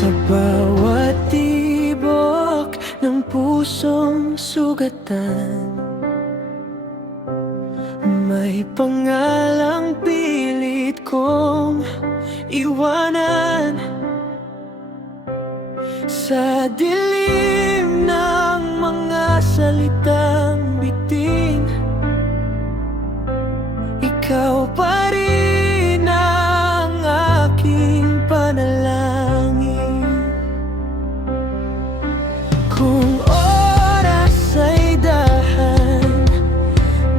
Sa bawat tibok ng pusong sugatan, may pangalang pilit kong iwanan. Sa dilim ng mga salitang bitin, ikaw pa rin ang aking panalangin. Kung oras ay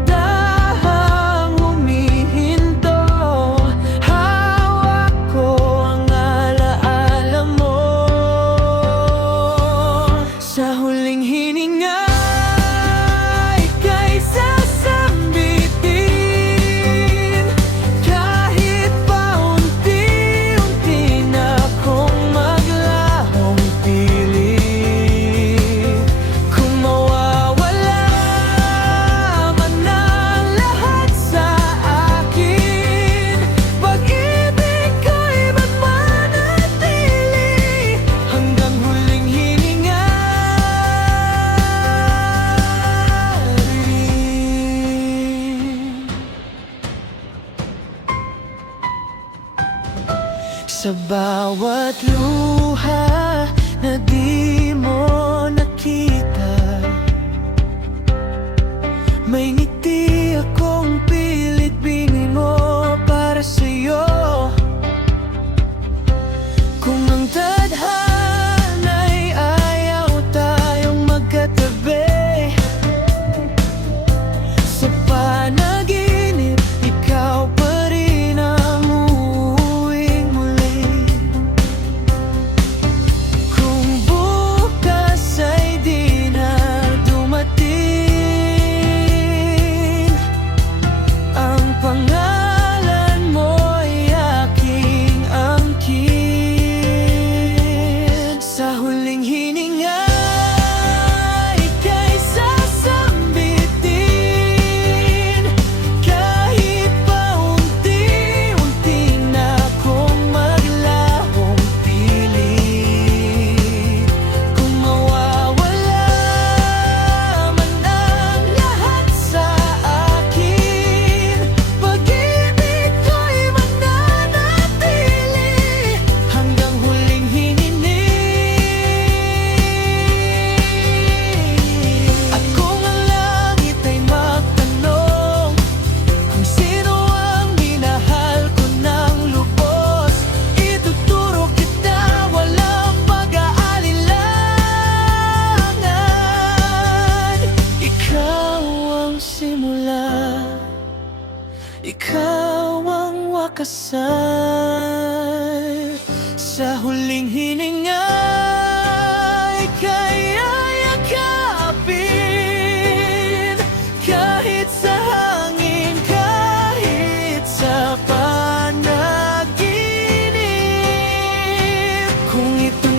dahang humihinto, hawak ko ang alaala mo. Sa huling hininga, ika'y sasambitin, kahit paunti-unti na akong maglahong pilit. Kung mawawala man ang lahat sa akin, pag-ibig ko'y magmanatili hanggang huling hininga rin. Sa bawat luha na di mo nakita, may ngiti akong pilit bingin mo para sa'yo. Kung ang tadhana'y ayaw tayong magkatabi, sa panaginip, ikaw pa rin ang uuwing muli. Kung bukas ay di na dumating, ang pangalan mo'y aking angkin. Sa huling hininga, ika'y sasambitin, kahit paunti-unti na akong maglahong pilit. Kung mawawala man ang lahat sa akin, pag-ibig ko'y mananatili hanggang huling hinihiling. At kung ang langit ay magtanong kung sino ang minahal ko ng lubos, ituturo kita walang pag-aalilangan. Ikaw ang simula, ikaw ang wakasan. Sa huling hininga, ika'y yakapin, kahit sa hangin, kahit sa panaginip. Kung ito